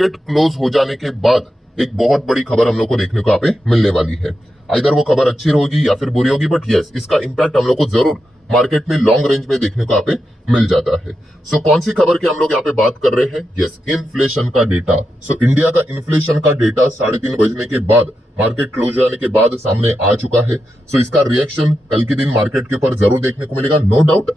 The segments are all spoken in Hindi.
मार्केट क्लोज हो जाने के बाद एक बहुत बड़ी खबर हम लोग को देखने को यहाँ पे मिलने वाली है। इधर वो खबर अच्छी होगी या फिर बुरी होगी, बट यस, इसका इंपैक्ट हम लोग को जरूर मार्केट में लॉन्ग रेंज में देखने को यहाँ पे मिल जाता है। सो कौन सी खबर की हम लोग यहाँ पे बात कर रहे हैं? यस, इन्फ्लेशन का डेटा। सो इंडिया का इन्फ्लेशन का डेटा 3:30 बजने के बाद, मार्केट क्लोज होने के बाद सामने आ चुका है। सो इसका रिएक्शन कल के दिन मार्केट के ऊपर जरूर देखने को मिलेगा। नो डाउट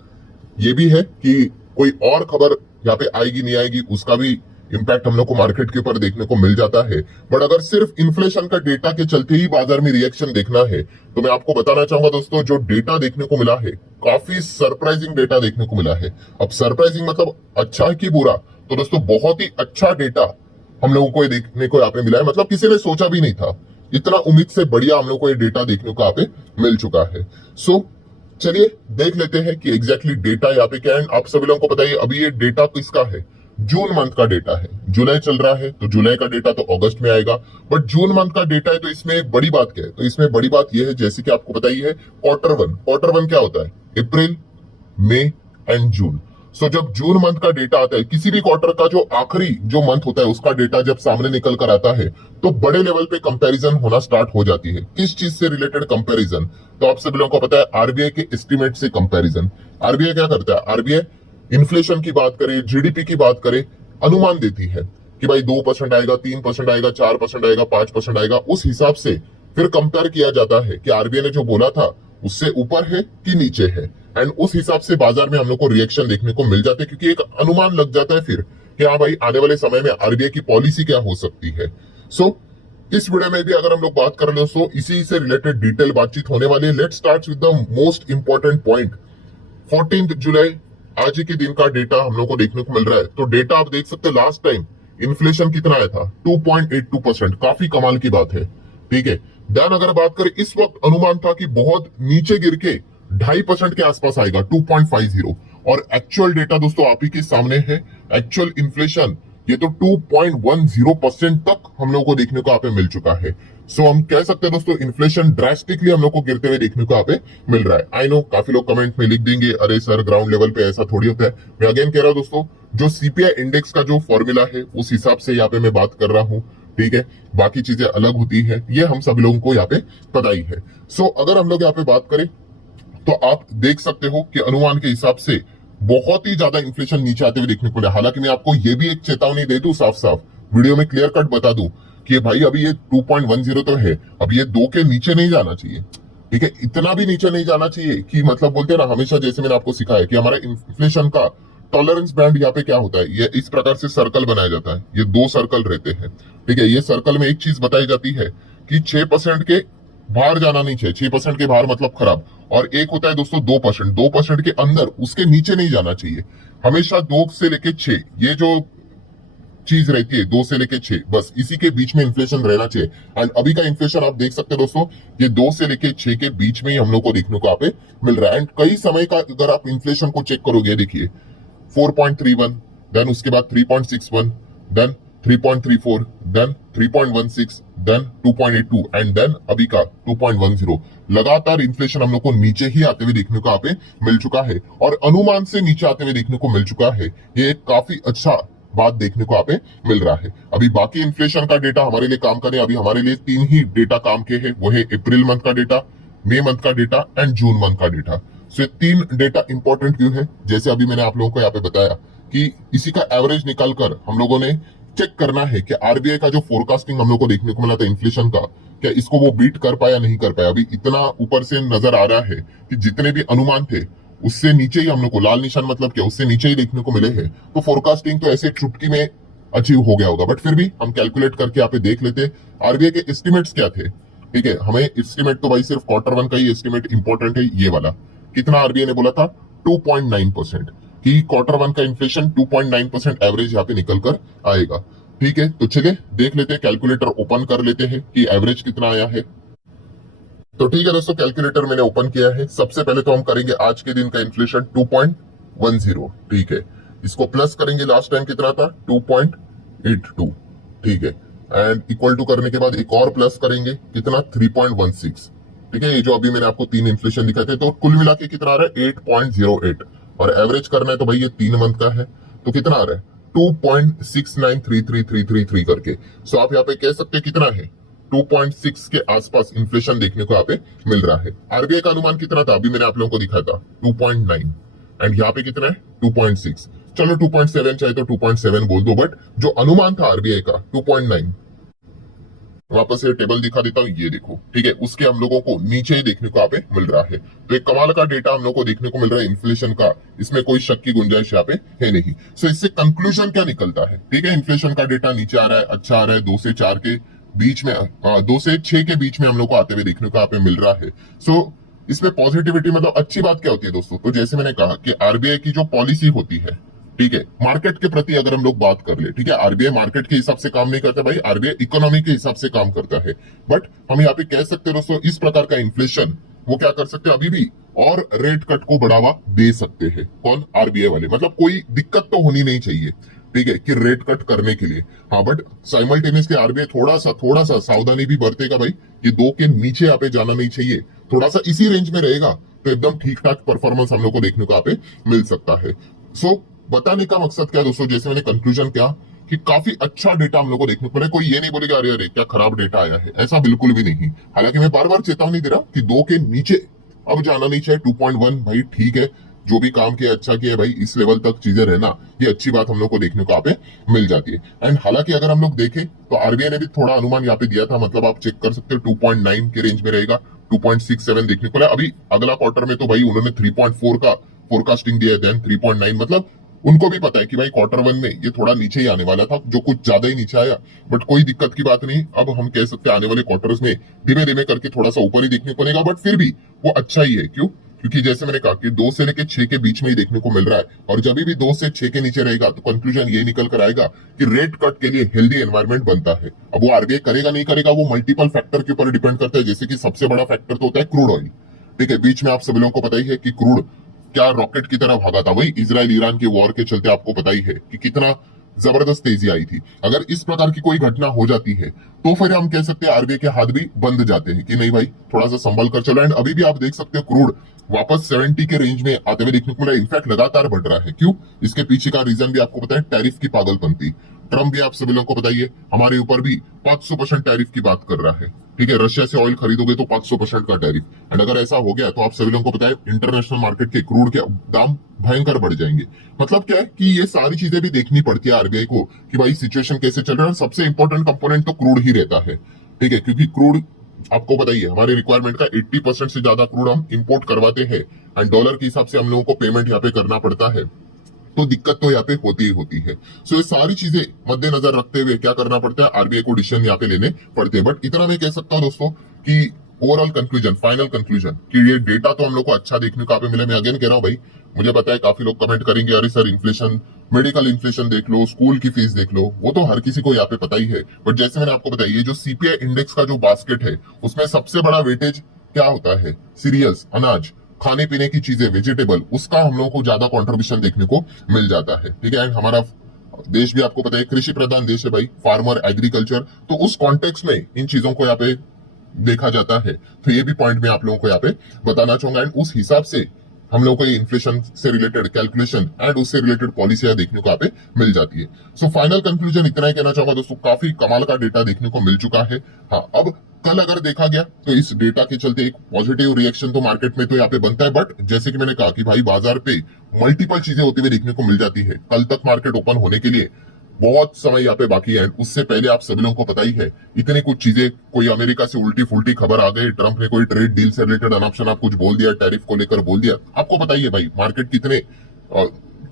ये भी है कि कोई और खबर यहाँ पे आएगी नहीं आएगी, उसका भी इंपैक्ट हम लोग को मार्केट के ऊपर देखने को मिल जाता है। बट अगर सिर्फ इन्फ्लेशन का डेटा के चलते ही बाजार में रिएक्शन देखना है, तो मैं आपको बताना चाहूंगा दोस्तों, जो डेटा देखने को मिला है काफी सरप्राइजिंग डेटा देखने को मिला है। अब सरप्राइजिंग मतलब अच्छा है कि बुरा? तो दोस्तों बहुत ही अच्छा डेटा हम लोगों को देखने को यहाँ पे मिला है। मतलब किसी ने सोचा भी नहीं था, इतना उम्मीद से बढ़िया हम लोग को ये डेटा देखने को यहाँ पे मिल चुका है। सो चलिए देख लेते हैं कि एग्जैक्टली डेटा यहाँ पे क्या है। आप सभी लोगों को बताइए, अभी ये डेटा किसका है? जून मंथ का डेटा है। जुलाई चल रहा है तो जुलाई का डेटा तो अगस्त में आएगा, बट जून मंथ का डेटा है। तो इसमें बड़ी बात क्या है? तो इसमें बड़ी बात यह है, जैसे कि आपको बताई है, क्वार्टर वन क्या होता है? अप्रैल, मई एंड जून। सो जब जून मंथ का डेटा आता है, किसी भी क्वार्टर का जो आखिरी जो मंथ होता है उसका डेटा जब सामने निकल कर आता है, तो बड़े लेवल पे कंपैरिजन होना स्टार्ट हो जाती है। किस चीज से रिलेटेड कंपैरिजन? तो आप सभी लोगों को पता है, आरबीआई के एस्टिमेट से कंपैरिजन। आरबीआई क्या करता है? आरबीआई इन्फ्लेशन की बात करे, जीडीपी की बात करे, अनुमान देती है कि भाई 2% आएगा, 3% आएगा, 4% आएगा, 5% आएगा। उस हिसाब से फिर कंपेयर किया जाता है कि आरबीआई ने जो बोला था उससे ऊपर है कि नीचे है, एंड उस हिसाब से बाजार में हम लोग को रिएक्शन देखने को मिल जाते हैं, क्योंकि एक अनुमान लग जाता है फिर कि हाँ भाई आने वाले समय में आरबीआई की पॉलिसी क्या हो सकती है। सो इस वीडियो में भी अगर हम लोग बात कर ले तो इसी से रिलेटेड डिटेल बातचीत होने वाली है। Let's start with the most important point. 14 जुलाई आज ही के दिन का डेटा हम लोग को देखने को मिल रहा है। तो डेटा आप देख सकते हैं, लास्ट टाइम इन्फ्लेशन कितना आया था? 2.82%। काफी कमाल की बात है, ठीक है। देन अगर बात करें, इस वक्त अनुमान था कि बहुत नीचे गिर के 2.5% के आसपास आएगा, 2.50। और एक्चुअल डेटा दोस्तों आप ही के सामने है। एक्चुअल इन्फ्लेशन ये तो 2.10% तक हम लोग को देखने को यहाँ पे मिल चुका है। सो हम कह सकते हैं दोस्तों, इन्फ्लेशन ड्रास्टिकली हम लोग को गिरते हुए देखने को यहाँ पे मिल रहा है। आई नो काफी लोग कमेंट में लिख देंगे, अरे सर ग्राउंड लेवल पे ऐसा थोड़ी होता है। मैं अगेन कह रहा हूं दोस्तों, जो सीपीआई इंडेक्स का जो फॉर्मूला है उस हिसाब से यहाँ पे मैं बात कर रहा हूँ, ठीक है। बाकी चीजें अलग होती है, ये हम सभी लोगों को यहाँ पे पता ही है। सो अगर हम लोग यहाँ पे बात करें तो आप देख सकते हो कि अनुमान के हिसाब से बहुत ही ज्यादा इन्फ्लेशन नीचे आते हुए देखने को मिला। हालांकि मैं आपको ये भी एक चेतावनी दे दूं, साफ साफ वीडियो में क्लियर कट बता दूं कि भाई अभी ये 2.10 तो है, अब ये 2 के नीचे नहीं जाना चाहिए, ठीक है। इतना भी नीचे नहीं जाना चाहिए कि मतलब बोलते हैं ना हमेशा, जैसे मैंने आपको सिखाया कि हमारा इन्फ्लेशन का टॉलरेंस बैंड यहाँ पे क्या होता है, ये इस प्रकार से सर्कल बनाया जाता है। ये 2 सर्कल रहते हैं, ठीक है। ये सर्कल में एक चीज बताई जाती है कि 6% के बाहर जाना नहीं चाहिए। 6% के बाहर मतलब खराब। और एक होता है दोस्तों 2%, 2% के अंदर, उसके नीचे नहीं जाना चाहिए। हमेशा 2 से लेके 6 ये जो चीज रहती है, 2 से लेके 6, बस इसी के बीच में इन्फ्लेशन रहना चाहिए। एंड अभी का इन्फ्लेशन आप देख सकते हैं दोस्तों, ये 2 से लेके 6 के बीच में ही हम लोग को देखने को यहाँ पे मिल रहा है। एंड कई समय का अगर आप इन्फ्लेशन को चेक करोगे, देखिए 4.31, देन उसके बाद 3.61, then 3.34, then 3.16, then 2.82 and then अभी का 2.10। लगातार इन्फ्लेशन हम लोग को नीचे ही आते हुए देखने को यहाँ पे मिल चुका है, और अनुमान से नीचे आते हुए देखने को मिल चुका है। ये एक काफी अच्छा बात देखने को यहाँ पे मिल रहा है। अभी बाकी इन्फ्लेशन का डेटा हमारे लिए काम करे, अभी हमारे लिए 3 ही डेटा काम के हैं, वो है अप्रैल मंथ का डेटा, मई मंथ का डेटा एंड जून मंथ का डेटा। सो 3 डेटा इंपॉर्टेंट क्यों है? जैसे अभी मैंने आप लोगों को यहाँ पे बताया कि इसी का एवरेज निकाल कर हम लोगों ने चेक करना है कि आरबीआई का जो फोरकास्टिंग हम लोग को देखने को मिला था इन्फ्लेशन का, क्या इसको वो बीट कर पाया नहीं कर पाया। अभी इतना ऊपर से नजर आ रहा है कि जितने भी अनुमान थे उससे नीचे ही हम लोग को, लाल निशान मतलब क्या, उससे नीचे ही देखने को मिले हैं। तो फोरकास्टिंग तो ऐसे चुटकी में अचीव हो गया होगा, बट फिर भी हम कैलकुलेट करके यहाँ पे देख लेते आरबीआई के एस्टिमेट्स क्या थे, ठीक है। हमें एस्टिमेट तो भाई सिर्फ Q1 का ही एस्टिमेट इंपॉर्टेंट है, ये वाला। कितना आरबीआई ने बोला था? 2.9%, कि Q1 का इन्फ्लेशन 2.9% एवरेज यहाँ पे निकल कर आएगा, ठीक है। तो चलिए देख लेते हैं, कैलकुलेटर ओपन कर लेते हैं कि एवरेज कितना आया है। तो ठीक है दोस्तों, कैलकुलेटर मैंने ओपन किया है। सबसे पहले तो हम करेंगे आज के दिन का इन्फ्लेशन 2.10, ठीक है। इसको प्लस करेंगे, लास्ट टाइम कितना था? 2.82, ठीक है। एंड इक्वल टू करने के बाद एक और प्लस करेंगे, कितना? 3.16, ठीक है। ये जो अभी मैंने आपको 3 इन्फ्लेशन दिखाए थे, तो कुल मिला के कितना आ रहा है? 8.08। और एवरेज करना है तो भाई ये 3 मंथ का है, तो कितना आ रहा है? 2.693333 करके। सो आप यहाँ पे कह सकते हैं कितना है, 2.6 के आसपास इन्फ्लेशन देखने को यहाँ पे मिल रहा है। आरबीआई का अनुमान कितना था, अभी मैंने आप लोगों को दिखाया था 2.9, एंड यहाँ पे कितना है 2.6। चलो 2.7 चाहे तो 2.7 बोल दो, बट जो अनुमान था आरबीआई का 2.9, वापस ये टेबल दिखा देता हूँ, ये देखो, ठीक है, उसके हम लोगों को नीचे ही देखने को यहाँ पे मिल रहा है। तो एक कमाल का डेटा हम लोग को देखने को मिल रहा है इन्फ्लेशन का, इसमें कोई शक की गुंजाइश यहाँ पे है नहीं। सो इससे कंक्लूजन क्या निकलता है, ठीक है, इन्फ्लेशन का डेटा नीचे आ रहा है, अच्छा आ रहा है, 2 से 4 के बीच में, 2 से 6 के बीच में हम लोग को आते हुए देखने को यहाँ पे मिल रहा है। सो इसमें पॉजिटिविटी मतलब अच्छी बात क्या होती है दोस्तों, तो जैसे मैंने कहा कि आरबीआई की जो पॉलिसी होती है, ठीक है, मार्केट के प्रति अगर हम लोग बात कर ले, ठीक है, आरबीआई मार्केट के हिसाब से काम नहीं करता भाई, आरबीआई इकोनॉमी के हिसाब से काम करता है। बट हम यहाँ पे कह सकते हैं दोस्तों, इस प्रकार का इन्फ्लेशन वो क्या कर सकते हैं अभी भी, और रेट कट को बढ़ावा दे सकते हैं। कौन, आरबीआई वाले, मतलब कोई दिक्कत तो होनी नहीं चाहिए, ठीक है, कि रेट कट करने के लिए। हाँ, बट साइमल्टेनियसली आरबीआई थोड़ा सा सावधानी भी बरतेगा भाई, ये 2 के नीचे यहाँ पे जाना नहीं चाहिए, थोड़ा सा इसी रेंज में रहेगा तो एकदम ठीक ठाक परफॉर्मेंस हम लोग को देखने को यहाँ पे मिल सकता है। सो बताने का मकसद क्या दोस्तों, जैसे मैंने कंक्लूजन किया कि काफी अच्छा डेटा हम लोग को देखने को मिला। कोई ये नहीं बोलेगा अरे अरे क्या खराब डेटा आया है, ऐसा बिल्कुल भी नहीं। हालांकि मैं बार बार चेतावनी दे रहा कि 2 के नीचे अब जाना नहीं चाहिए। 2.1 भाई ठीक है, जो भी काम किया अच्छा किया भाई, इस लेवल तक चीजें रहना ये अच्छी बात हम लोग को देखने को यहाँ पे मिल जाती है। एंड हालांकि अगर हम लोग देखें तो आरबीआई ने भी थोड़ा अनुमान यहाँ पे दिया था, मतलब आप चेक कर सकते हो 2.9 के रेंज में रहेगा, 2.67 देखने को मिला। अभी अगला क्वार्टर में तो भाई उन्होंने 3.4 का फोरकास्टिंग दिया है, देन 3.9, मतलब उनको भी पता है कि भाई क्वार्टर 1 में ये थोड़ा नीचे ही आने वाला था, जो कुछ ज्यादा ही नीचे आया, बट कोई दिक्कत की बात नहीं। अब हम कह सकते हैं आने वाले क्वार्टर्स में धीमे धीमे करके थोड़ा सा ऊपर ही देखने को मिलेगा, बट फिर भी वो अच्छा ही है। क्यों, क्योंकि जैसे मैंने कहा कि 2 से लेके 6 के बीच में ही देखने को मिल रहा है, और जब भी 2 से 6 के नीचे रहेगा तो कंक्लूजन ये निकल कर आएगा कि रेट कट के लिए हेल्दी एनवायरमेंट बनता है। अब वो आरबीआई करेगा नहीं करेगा वो मल्टीपल फैक्टर के ऊपर डिपेंड करता है, जैसे कि सबसे बड़ा फैक्टर तो होता है क्रूड ऑयल, ठीक है। बीच में आप सभी लोगों को पता ही है कि क्रूड क्या रॉकेट की तरह भागा था, वही इजराइल ईरान के वॉर के चलते आपको पता ही है कि कितना जबरदस्त तेजी आई थी। अगर इस प्रकार की कोई घटना हो जाती है तो फिर हम कह सकते हैं आरबीआई के हाथ भी बंद जाते हैं कि नहीं भाई थोड़ा सा संभल कर चलो। एंड अभी भी आप देख सकते हो क्रूड वापस 70 के रेंज में आते हुए देखने को मिला, इनफैक्ट लगातार बढ़ रहा है। क्यों, इसके पीछे का रीजन भी आपको पता है, टैरिफ की पागलपंती। ट्रम्प भी आप सभी लोगों को बताइए हमारे ऊपर भी 500% टैरिफ की बात कर रहा है, ठीक है। रशिया से ऑयल खरीदोगे तो 500% का टैरिफ, एंड अगर ऐसा हो गया तो आप सभी लोगों को पता है इंटरनेशनल मार्केट के क्रूड के दाम भयंकर बढ़ जाएंगे। मतलब क्या है कि ये सारी चीजें भी देखनी पड़ती है आरबीआई को कि भाई सिचुएशन कैसे चल रहा है। सबसे इंपॉर्टेंट कंपोनेंट तो क्रूड ही रहता है, ठीक है, क्योंकि क्रूड आपको पता ही है हमारे रिक्वायरमेंट का 80% से ज्यादा क्रूड हम इंपोर्ट करवाते हैं, एंड डॉलर के हिसाब से हम लोगों को पेमेंट यहाँ पे करना पड़ता है, तो दिक्कत तो यहाँ पे होती ही होती है। सो ये सारी चीजें मद्देनजर रखते हुए क्या करना पड़ता है, आरबीआई को डिसीजन यहाँ पे लेने पड़ते हैं। बट इतना मैं कह सकता हूँ दोस्तों कि ओवरऑल कंक्लूजन, फाइनल कंक्लूजन कि ये डेटा तो हम लोग को अच्छा देखने को यहाँ पे मिला। मैं अगेन कह रहा हूँ भाई, मुझे पता है काफी लोग कमेंट करेंगे अरे सर इन्फ्लेशन, मेडिकल इन्फ्लेशन देख लो, स्कूल की फीस देख लो, वो तो हर किसी को यहाँ पे पता ही है। बट जैसे मैंने आपको बताया ये जो सीपीआई इंडेक्स का जो बास्केट है उसमें सबसे बड़ा वेटेज क्या होता है, सीरियल्स, अनाज, खाने पीने की चीजें, वेजिटेबल, उसका हम लोगों को ज्यादा कंट्रीब्यूशन देखने को मिल जाता है, ठीक है। एंड हमारा देश भी आपको पता है कृषि प्रधान देश है भाई, फार्मर, एग्रीकल्चर, तो उस कॉन्टेक्स्ट में इन चीजों को यहाँ पे देखा जाता है। तो ये भी पॉइंट मैं आप लोगों को यहाँ पे बताना चाहूंगा, एंड उस हिसाब से हम लोगों को ये इन्फ्लेशन से रिलेटेड कैलकुलेशन एंड उससे रिलेटेड पॉलिसियां देखने को यहाँ पे मिल जाती है। सो फाइनल कंक्लूजन इतना ही कहना चाहूंगा दोस्तों, काफी कमाल का डेटा देखने को मिल चुका है। हाँ, अब कल अगर देखा गया तो इस डेटा के चलते एक पॉजिटिव रिएक्शन तो मार्केट में तो यहाँ पे बनता है, बट जैसे कि मैंने कहा कि भाई बाजार पे मल्टीपल चीजें होती हुई देखने को मिल जाती है। कल तक मार्केट ओपन होने के लिए बहुत समय यहाँ पे बाकी है। उससे पहले आप सभी लोगों को पता ही है इतनी कुछ चीजें, कोई अमेरिका से उल्टी फुल्टी खबर आ गई, ट्रंप ने कोई ट्रेड डील से रिलेटेड अनऑप्शन आप कुछ बोल दिया, टैरिफ को लेकर बोल दिया, आपको पता ही है भाई मार्केट कितने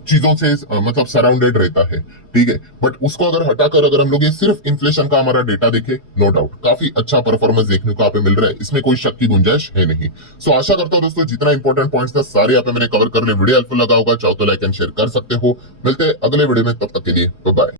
चीजों से मतलब सराउंडेड रहता है, ठीक है। बट उसको अगर हटाकर अगर हम लोग ये सिर्फ इन्फ्लेशन का हमारा डेटा देखें, नो डाउट काफी अच्छा परफॉर्मेंस देखने को यहाँ पे मिल रहा है, इसमें कोई शक की गुंजाइश है नहीं। सो आशा करता हूँ दोस्तों जितना इंपॉर्टेंट पॉइंट्स था सारे यहाँ पे मैंने कवर कर ले। वीडियो हेल्पफुल लगा होगा, चाहो तो लाइक एंड शेयर कर सकते हो। मिलते हैं अगले वीडियो में, तब तक के लिए बाय बाय।